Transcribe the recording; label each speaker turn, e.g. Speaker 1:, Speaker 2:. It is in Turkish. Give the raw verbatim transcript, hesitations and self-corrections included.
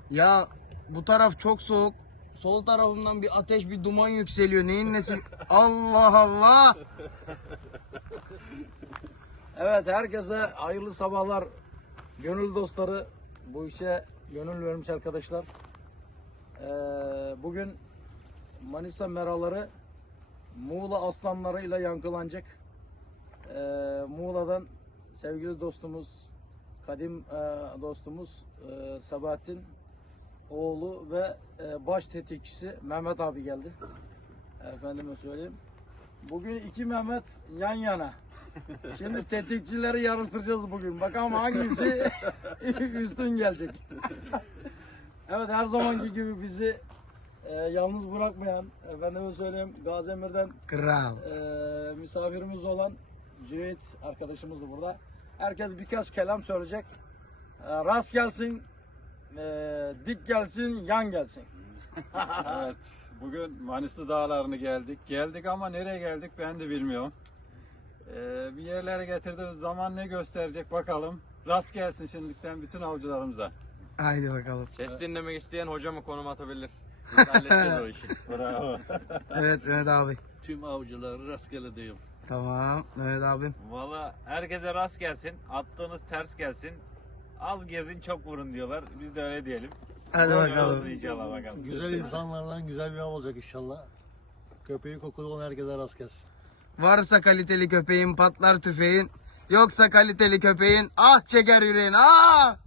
Speaker 1: Ya bu taraf çok soğuk. Sol tarafımdan bir ateş, bir duman yükseliyor. Neyin nesi? Allah Allah.
Speaker 2: Evet, herkese hayırlı sabahlar. Gönül dostları, bu işe gönül vermiş arkadaşlar. Ee, bugün Manisa meraları Muğla aslanlarıyla yankılanacak. Ee, Muğla'dan sevgili dostumuz, kadim e, dostumuz e, Sabahattin oğlu ve e, baş tetikçisi Mehmet abi geldi. Efendime söyleyeyim. Bugün iki Mehmet yan yana. Şimdi tetikçileri yarıştıracağız bugün. Bakalım hangisi üstün gelecek. Evet, her zamanki gibi bizi e, yalnız bırakmayan, efendime söyleyeyim, Gaziemir'den
Speaker 1: Kral.
Speaker 2: e, misafirimiz olan Cüneyt arkadaşımız da burada. Herkes birkaç kelam söyleyecek. E, rast gelsin, e, dik gelsin, yan gelsin.
Speaker 3: Evet, bugün Manisa Dağları'nı geldik. Geldik ama nereye geldik ben de bilmiyorum. Ee, bir yerlere getirdiğimiz zaman ne gösterecek bakalım. Rast gelsin şimdiden bütün avcılarımıza.
Speaker 1: Haydi bakalım.
Speaker 4: Ses dinlemek isteyen hocama konum atabilir. Biz halledeceğiz o işi.
Speaker 3: Bravo.
Speaker 1: Evet Mehmet abi.
Speaker 5: Tüm avcıları rastgele diyorum.
Speaker 1: Tamam Mehmet abim.
Speaker 4: Valla herkese rast gelsin. Attığınız ters gelsin. Az gezin çok vurun diyorlar. Biz de öyle diyelim.
Speaker 1: Hadi
Speaker 4: Öyle olsun
Speaker 1: bakalım.
Speaker 4: inşallah bakalım.
Speaker 5: Güzel insanlarla güzel bir av olacak inşallah. Köpeği kokulu olan herkese rast gelsin.
Speaker 1: Varsa kaliteli köpeğin patlar tüfeğin. Yoksa kaliteli köpeğin ah çeker yüreğin ah.